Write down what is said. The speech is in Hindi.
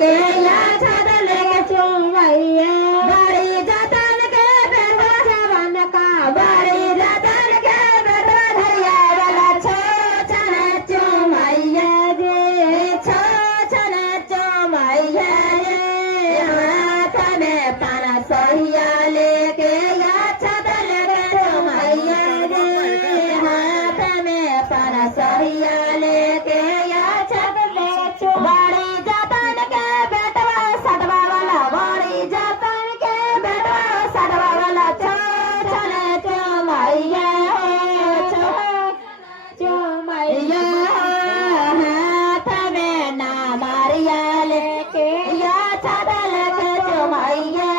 लेके या छत लेके चुमैया बड़ी जतन के बेटवा जवन का बड़ी जतन के बेटवा धैया वाला छो छन चुमैया जे छो छन चुमैया जे हाथ में पाना सहिया लेके या छत लेके चुमैया जे हाथ में पाना सहिया लेके या छत लेके बड़ी जतन के बेटवा सटवा वाला बड़ी जतन के बेटवा सटवा वाला छो छन चुमैया छो चुमैया हाथ में ना मारिया लेके या छत लेके चुमैया